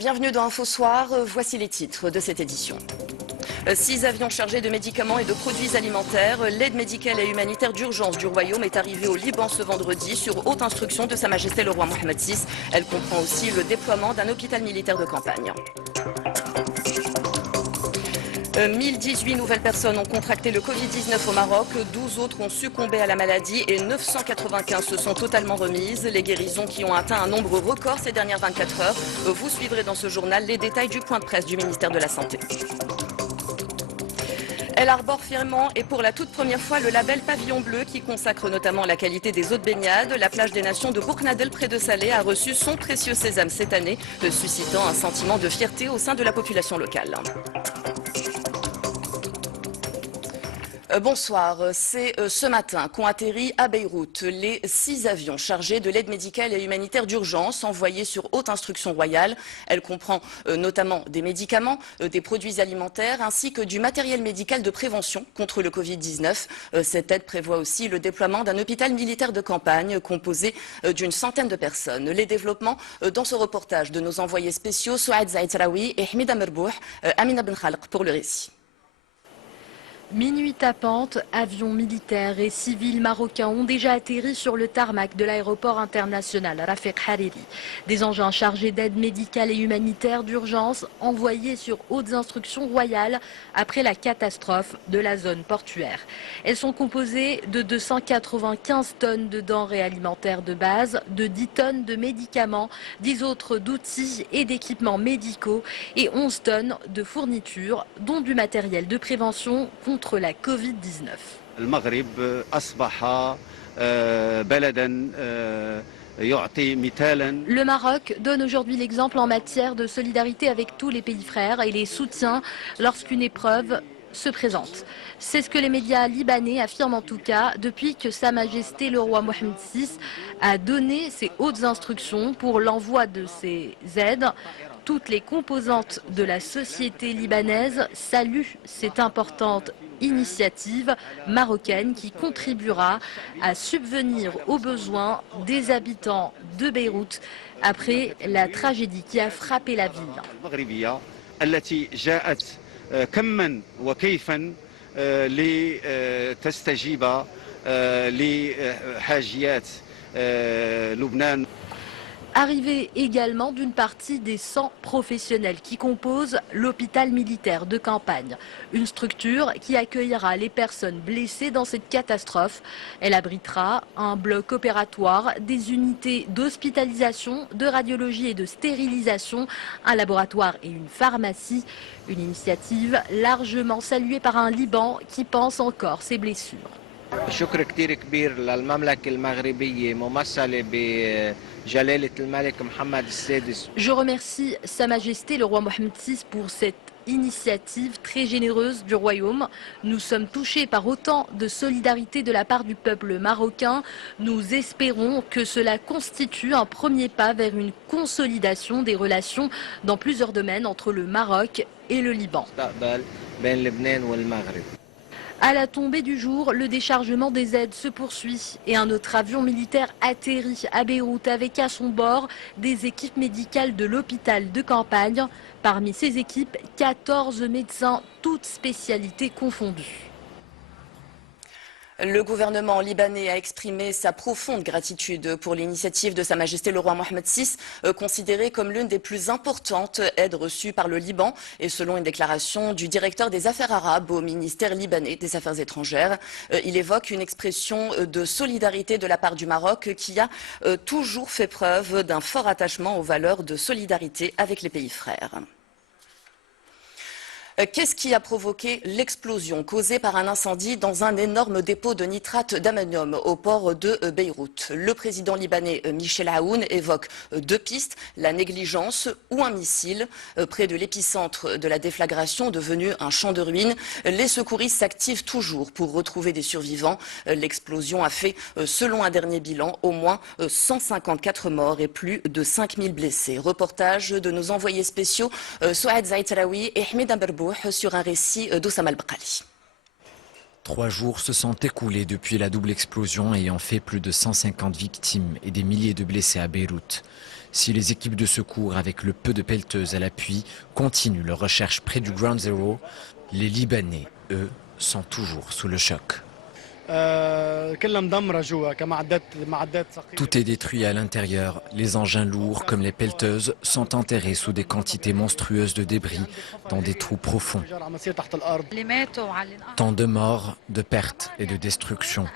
Bienvenue dans Info Soir, voici les titres de cette édition. 6 avions chargés de médicaments et de produits alimentaires. L'aide médicale et humanitaire d'urgence du Royaume est arrivée au Liban ce vendredi sur haute instruction de Sa Majesté le Roi Mohammed VI. Elle comprend aussi le déploiement d'un hôpital militaire de campagne. 1018 nouvelles personnes ont contracté le Covid-19 au Maroc, 12 autres ont succombé à la maladie et 995 se sont totalement remises. Les guérisons qui ont atteint un nombre record ces dernières 24 heures. Vous suivrez dans ce journal les détails du point de presse du ministère de la Santé. Elle arbore fièrement et pour la toute première fois le label Pavillon Bleu qui consacre notamment la qualité des eaux de baignade. La plage des Nations de Bourknadel près de Salé a reçu son précieux sésame cette année, suscitant un sentiment de fierté au sein de la population locale. Bonsoir, c'est ce matin qu'ont atterri à Beyrouth les 6 avions chargés de l'aide médicale et humanitaire d'urgence envoyés sur haute instruction royale. Elle comprend notamment des médicaments, des produits alimentaires ainsi que du matériel médical de prévention contre le Covid-19. Cette aide prévoit aussi le déploiement d'un hôpital militaire de campagne composé d'une centaine de personnes. Les développements dans ce reportage de nos envoyés spéciaux Souad Zaïtraoui et Hamida Merbouh, Amina Ben Khalq pour le récit. Minuit tapante, avions militaires et civils marocains ont déjà atterri sur le tarmac de l'aéroport international Rafik Hariri. Des engins chargés d'aide médicale et humanitaire d'urgence envoyés sur hautes instructions royales après la catastrophe de la zone portuaire. Elles sont composées de 295 tonnes de denrées alimentaires de base, de 10 tonnes de médicaments, 10 autres d'outils et d'équipements médicaux et 11 tonnes de fournitures, dont du matériel de prévention contre la Covid-19. Le Maroc donne aujourd'hui l'exemple en matière de solidarité avec tous les pays frères et les soutient lorsqu'une épreuve se présente. C'est ce que les médias libanais affirment en tout cas depuis que Sa Majesté le Roi Mohammed VI a donné ses hautes instructions pour l'envoi de ces aides. Toutes les composantes de la société libanaise saluent cette importante initiative marocaine qui contribuera à subvenir aux besoins des habitants de Beyrouth après la tragédie qui a frappé la ville. Arrivée également d'une partie des 100 professionnels qui composent l'hôpital militaire de campagne, une structure qui accueillera les personnes blessées dans cette catastrophe. Elle abritera un bloc opératoire, des unités d'hospitalisation, de radiologie et de stérilisation, un laboratoire et une pharmacie. Une initiative largement saluée par un Liban qui pense encore ses blessures. شكر كتير كبير للمملكة المغربية ممثلة بجلالة الملك محمد السادس. Je remercie Sa Majesté le Roi Mohammed VI pour cette initiative très généreuse du Royaume. Nous sommes touchés par autant de solidarité de la part du peuple marocain. Nous espérons que cela constitue un premier pas vers une consolidation des relations dans plusieurs domaines entre le Maroc et le Liban. À la tombée du jour, le déchargement des aides se poursuit et un autre avion militaire atterrit à Beyrouth avec à son bord des équipes médicales de l'hôpital de campagne. Parmi ces équipes, 14 médecins, toutes spécialités confondues. Le gouvernement libanais a exprimé sa profonde gratitude pour l'initiative de Sa Majesté le Roi Mohammed VI, considérée comme l'une des plus importantes aides reçues par le Liban, et selon une déclaration du directeur des affaires arabes au ministère libanais des Affaires étrangères. Il évoque une expression de solidarité de la part du Maroc qui a toujours fait preuve d'un fort attachement aux valeurs de solidarité avec les pays frères. Qu'est-ce qui a provoqué l'explosion causée par un incendie dans un énorme dépôt de nitrate d'ammonium au port de Beyrouth? Le président libanais Michel Aoun évoque 2 pistes, la négligence ou un missile. Près de l'épicentre de la déflagration devenu un champ de ruines, les secouristes s'activent toujours pour retrouver des survivants. L'explosion a fait, selon un dernier bilan, au moins 154 morts et plus de 5000 blessés. Reportage de nos envoyés spéciaux Souad Zaïtraoui et Hamida Merbouh sur un récit d'Oussama Al-Bakali. 3 jours se sont écoulés depuis la double explosion ayant fait plus de 150 victimes et des milliers de blessés à Beyrouth. Si les équipes de secours, avec le peu de pelleteuses à l'appui, continuent leurs recherches près du Ground Zero, les Libanais, eux, sont toujours sous le choc. Tout est détruit à l'intérieur. Les engins lourds, comme les pelleteuses, sont enterrés sous des quantités monstrueuses de débris dans des trous profonds. Tant de morts, de pertes et de destruction.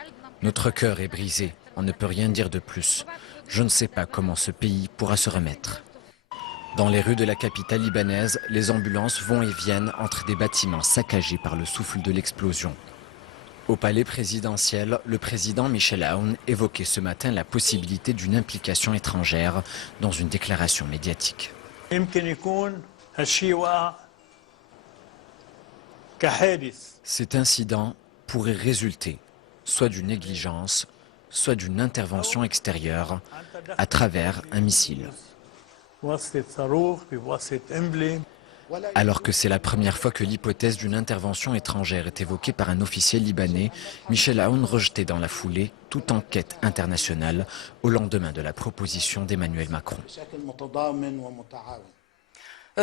Notre cœur est brisé. On ne peut rien dire de plus. Je ne sais pas comment ce pays pourra se remettre. Dans les rues de la capitale libanaise, les ambulances vont et viennent entre des bâtiments saccagés par le souffle de l'explosion. Au palais présidentiel, le président Michel Aoun évoquait ce matin la possibilité d'une implication étrangère dans une déclaration médiatique. Cet incident pourrait résulter soit d'une négligence, soit d'une intervention extérieure à travers un missile. Alors que c'est la première fois que l'hypothèse d'une intervention étrangère est évoquée par un officiel libanais, Michel Aoun rejetait dans la foulée toute enquête internationale au lendemain de la proposition d'Emmanuel Macron.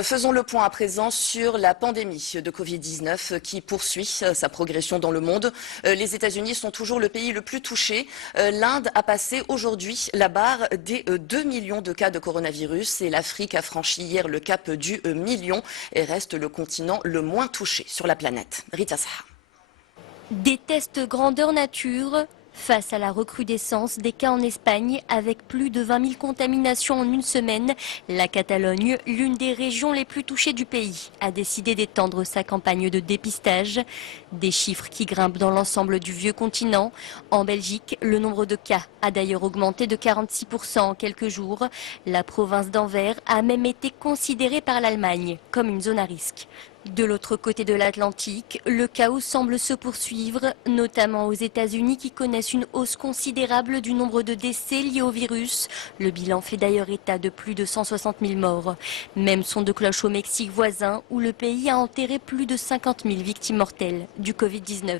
Faisons le point à présent sur la pandémie de Covid-19 qui poursuit sa progression dans le monde. Les États-Unis sont toujours le pays le plus touché. L'Inde a passé aujourd'hui la barre des 2 millions de cas de coronavirus et l'Afrique a franchi hier le cap du million et reste le continent le moins touché sur la planète. Rita Saha. Des tests grandeur nature face à la recrudescence des cas en Espagne avec plus de 20 000 contaminations en une semaine. La Catalogne, l'une des régions les plus touchées du pays, a décidé d'étendre sa campagne de dépistage. Des chiffres qui grimpent dans l'ensemble du vieux continent. En Belgique, le nombre de cas a d'ailleurs augmenté de 46% en quelques jours. La province d'Anvers a même été considérée par l'Allemagne comme une zone à risque. De l'autre côté de l'Atlantique, le chaos semble se poursuivre, notamment aux États-Unis qui connaissent une hausse considérable du nombre de décès liés au virus. Le bilan fait d'ailleurs état de plus de 160 000 morts. Même son de cloche au Mexique voisin, où le pays a enterré plus de 50 000 victimes mortelles du Covid-19.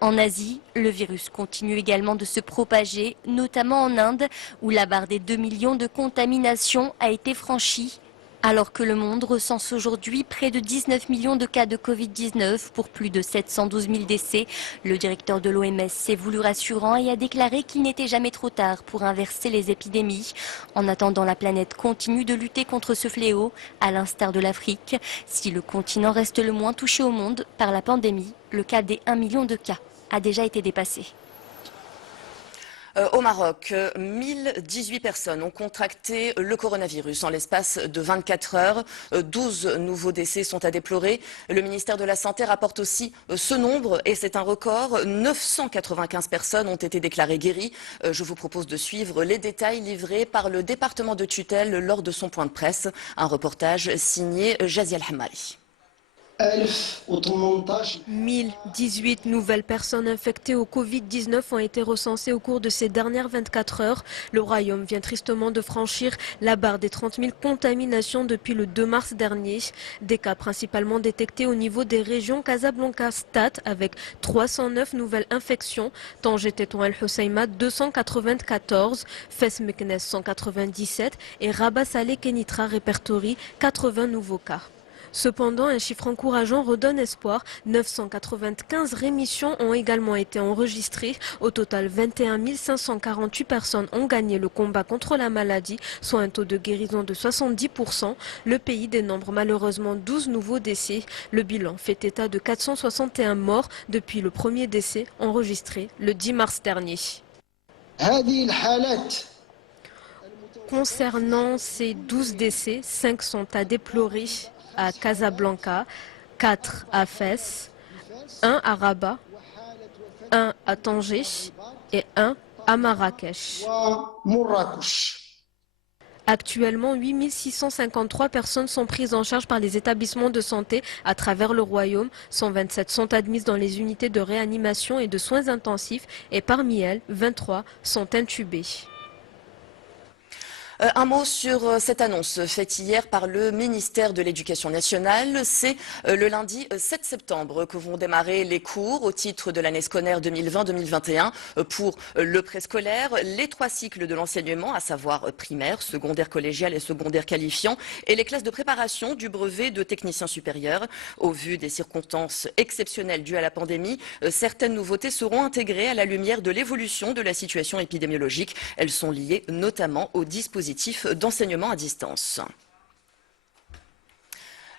En Asie, le virus continue également de se propager, notamment en Inde, où la barre des 2 millions de contaminations a été franchie. Alors que le monde recense aujourd'hui près de 19 millions de cas de Covid-19 pour plus de 712 000 décès, le directeur de l'OMS s'est voulu rassurant et a déclaré qu'il n'était jamais trop tard pour inverser les épidémies. En attendant, la planète continue de lutter contre ce fléau, à l'instar de l'Afrique. Si le continent reste le moins touché au monde par la pandémie, le cap des 1 million de cas a déjà été dépassé. Au Maroc, 1018 personnes ont contracté le coronavirus en l'espace de 24 heures. 12 nouveaux décès sont à déplorer. Le ministère de la Santé rapporte aussi ce nombre et c'est un record. 995 personnes ont été déclarées guéries. Je vous propose de suivre les détails livrés par le département de tutelle lors de son point de presse. Un reportage signé Jazia El-Hammari. 1018 nouvelles personnes infectées au Covid-19 ont été recensées au cours de ces dernières 24 heures. Le royaume vient tristement de franchir la barre des 30 000 contaminations depuis le 2 mars dernier. Des cas principalement détectés au niveau des régions Casablanca-Stade avec 309 nouvelles infections, Tanger-Tétouan El-Hoceïma 294, Fès-Meknès 197 et Rabat-Salé-Kenitra répertorie 80 nouveaux cas. Cependant, un chiffre encourageant redonne espoir. 995 rémissions ont également été enregistrées. Au total, 21 548 personnes ont gagné le combat contre la maladie, soit un taux de guérison de 70%. Le pays dénombre malheureusement 12 nouveaux décès. Le bilan fait état de 461 morts depuis le premier décès enregistré le 10 mars dernier. Concernant ces 12 décès, 5 sont à déplorer à Casablanca, 4 à Fès, 1 à Rabat, 1 à Tanger et 1 à Marrakech. Actuellement, 8 653 personnes sont prises en charge par les établissements de santé à travers le royaume. 127 sont admises dans les unités de réanimation et de soins intensifs et parmi elles, 23 sont intubées. Un mot sur cette annonce faite hier par le ministère de l'Éducation nationale. C'est le lundi 7 septembre que vont démarrer les cours au titre de l'année scolaire 2020-2021 pour le préscolaire, les 3 cycles de l'enseignement, à savoir primaire, secondaire collégial et secondaire qualifiant, et les classes de préparation du brevet de technicien supérieur. Au vu des circonstances exceptionnelles dues à la pandémie, certaines nouveautés seront intégrées à la lumière de l'évolution de la situation épidémiologique. Elles sont liées notamment au dispositif d'enseignement à distance.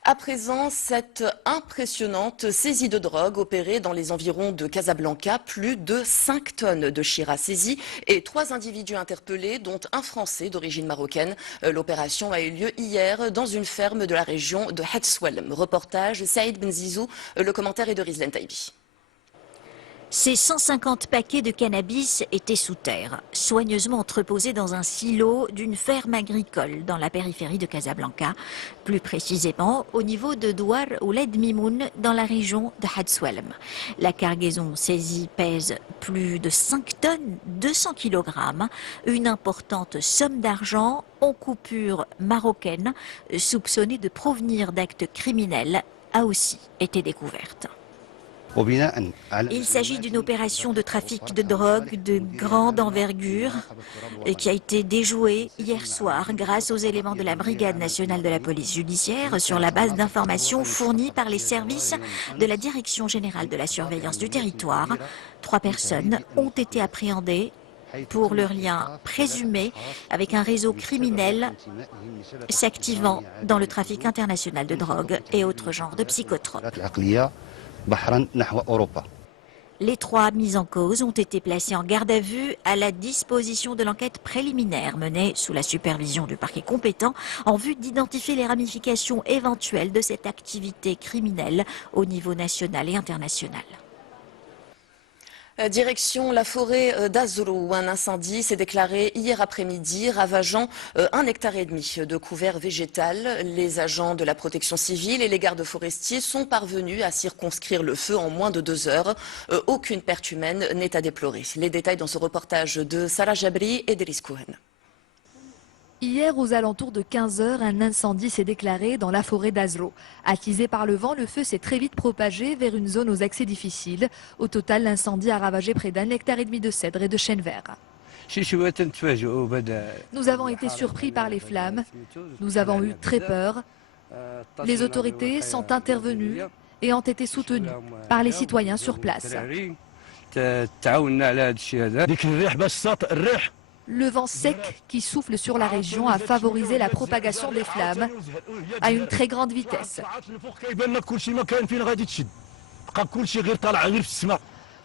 À présent, cette impressionnante saisie de drogue opérée dans les environs de Casablanca. Plus de 5 tonnes de Chira saisies et 3 individus interpellés, dont un Français d'origine marocaine. L'opération a eu lieu hier dans une ferme de la région de Hatswelm. Reportage Saïd Benzizou, le commentaire est de Rizlan Taibi. Ces 150 paquets de cannabis étaient sous terre, soigneusement entreposés dans un silo d'une ferme agricole dans la périphérie de Casablanca, plus précisément au niveau de Douar Ouled Mimoun dans la région de Hatswelm. La cargaison saisie pèse plus de 5 tonnes, 200 kg, une importante somme d'argent en coupure marocaine, soupçonnée de provenir d'actes criminels, a aussi été découverte. Il s'agit d'une opération de trafic de drogue de grande envergure qui a été déjouée hier soir grâce aux éléments de la Brigade nationale de la police judiciaire sur la base d'informations fournies par les services de la Direction générale de la surveillance du territoire. 3 personnes ont été appréhendées pour leur lien présumé avec un réseau criminel s'activant dans le trafic international de drogue et autres genres de psychotropes. Les 3 mis en cause ont été placés en garde à vue à la disposition de l'enquête préliminaire menée sous la supervision du parquet compétent en vue d'identifier les ramifications éventuelles de cette activité criminelle au niveau national et international. Direction la forêt d'Azrou, où un incendie s'est déclaré hier après-midi, ravageant 1,5 hectare de couvert végétal. Les agents de la protection civile et les gardes forestiers sont parvenus à circonscrire le feu en moins de 2 heures. Aucune perte humaine n'est à déplorer. Les détails dans ce reportage de Sarah Jabri et d'Elis Cohen. Hier, aux alentours de 15 h, un incendie s'est déclaré dans la forêt d'Azrou. Attisé par le vent, le feu s'est très vite propagé vers une zone aux accès difficiles. Au total, l'incendie a ravagé près d'1,5 hectare de cèdres et de chênes verts. Nous avons été surpris par les flammes. Nous avons eu très peur. Les autorités sont intervenues et ont été soutenues par les citoyens sur place. Le vent sec qui souffle sur la région a favorisé la propagation des flammes à une très grande vitesse.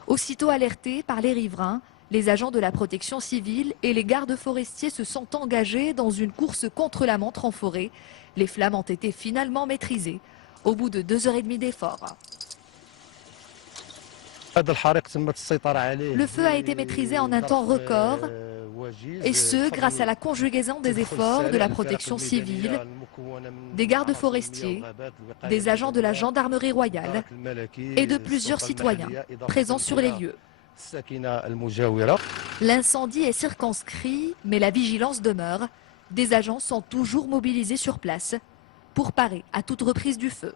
Aussitôt alertés par les riverains, les agents de la protection civile et les gardes forestiers se sont engagés dans une course contre la montre en forêt. Les flammes ont été finalement maîtrisées au bout de 2 h 30 d'efforts. Le feu a été maîtrisé en un temps record, et ce, grâce à la conjugaison des efforts de la protection civile, des gardes forestiers, des agents de la gendarmerie royale et de plusieurs citoyens présents sur les lieux. L'incendie est circonscrit, mais la vigilance demeure. Des agents sont toujours mobilisés sur place pour parer à toute reprise du feu.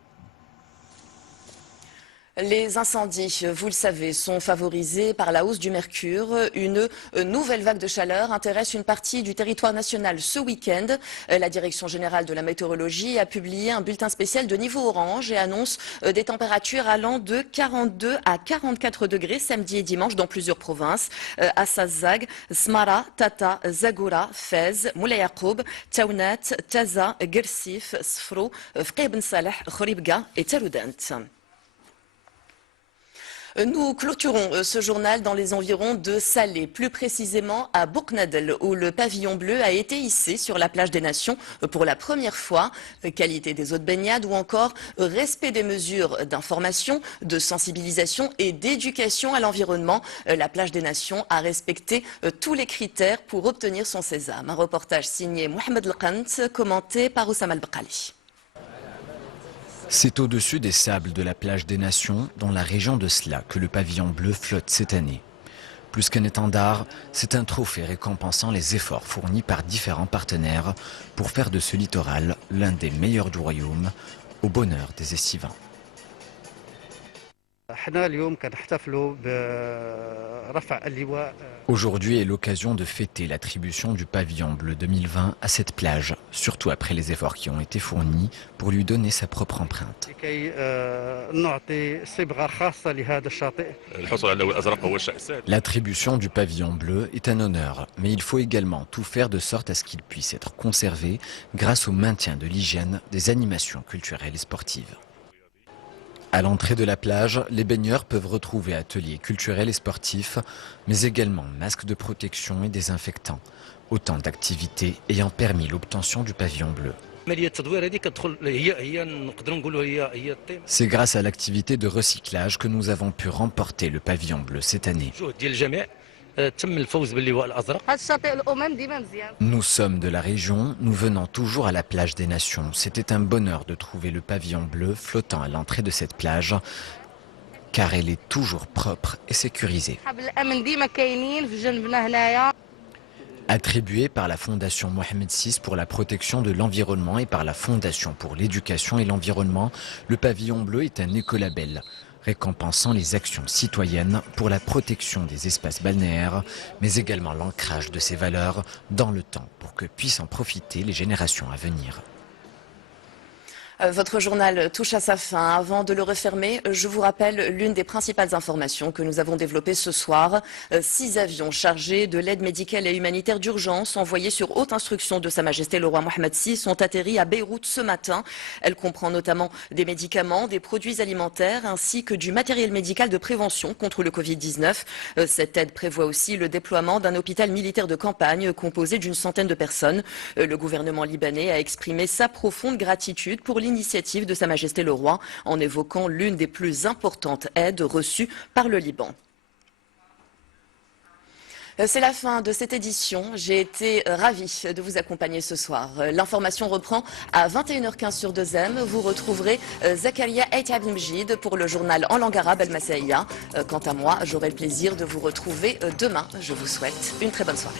Les incendies, vous le savez, sont favorisés par la hausse du mercure. Une nouvelle vague de chaleur intéresse une partie du territoire national ce week-end. La Direction générale de la météorologie a publié un bulletin spécial de niveau orange et annonce des températures allant de 42 à 44 degrés samedi et dimanche dans plusieurs provinces. Assazag, Smara, Tata, Zagoura, Fez, Moulay Yacoub, Taounat, Taza, Gersif, Sfrou, Fqih Ben Saleh, Khoribga et Taroudant. Nous clôturons ce journal dans les environs de Salé, plus précisément à Bouknadel, où le pavillon bleu a été hissé sur la plage des Nations pour la première fois. Qualité des eaux de baignade ou encore respect des mesures d'information, de sensibilisation et d'éducation à l'environnement. La plage des Nations a respecté tous les critères pour obtenir son sésame. Un reportage signé Mohamed Elkant, commenté par Oussama El-Baqali. C'est au-dessus des sables de la plage des Nations, dans la région de Sla, que le pavillon bleu flotte cette année. Plus qu'un étendard, c'est un trophée récompensant les efforts fournis par différents partenaires pour faire de ce littoral l'un des meilleurs du royaume, au bonheur des estivants. Aujourd'hui est l'occasion de fêter l'attribution du pavillon bleu 2020 à cette plage, surtout après les efforts qui ont été fournis pour lui donner sa propre empreinte. L'attribution du pavillon bleu est un honneur, mais il faut également tout faire de sorte à ce qu'il puisse être conservé grâce au maintien de l'hygiène des animations culturelles et sportives. À l'entrée de la plage, les baigneurs peuvent retrouver ateliers culturels et sportifs, mais également masques de protection et désinfectants. Autant d'activités ayant permis l'obtention du pavillon bleu. C'est grâce à l'activité de recyclage que nous avons pu remporter le pavillon bleu cette année. Nous sommes de la région, nous venons toujours à la plage des Nations. C'était un bonheur de trouver le pavillon bleu flottant à l'entrée de cette plage, car elle est toujours propre et sécurisée. Attribué par la Fondation Mohamed VI pour la protection de l'environnement et par la Fondation pour l'éducation et l'environnement, le pavillon bleu est un écolabel, récompensant les actions citoyennes pour la protection des espaces balnéaires, mais également l'ancrage de ces valeurs dans le temps pour que puissent en profiter les générations à venir. Votre journal touche à sa fin. Avant de le refermer, je vous rappelle l'une des principales informations que nous avons développées ce soir. 6 avions chargés de l'aide médicale et humanitaire d'urgence envoyés sur haute instruction de Sa Majesté le roi Mohamed VI sont atterris à Beyrouth ce matin. Elle comprend notamment des médicaments, des produits alimentaires ainsi que du matériel médical de prévention contre le Covid-19. Cette aide prévoit aussi le déploiement d'un hôpital militaire de campagne composé d'une centaine de personnes. Le gouvernement libanais a exprimé sa profonde gratitude pour l'initiative de Sa Majesté le Roi en évoquant l'une des plus importantes aides reçues par le Liban. C'est la fin de cette édition. J'ai été ravie de vous accompagner ce soir. L'information reprend à 21h15 sur 2M. Vous retrouverez Zakaria Eitabimjid pour le journal en langue arabe Al-Masaïa. Quant à moi, j'aurai le plaisir de vous retrouver demain. Je vous souhaite une très bonne soirée.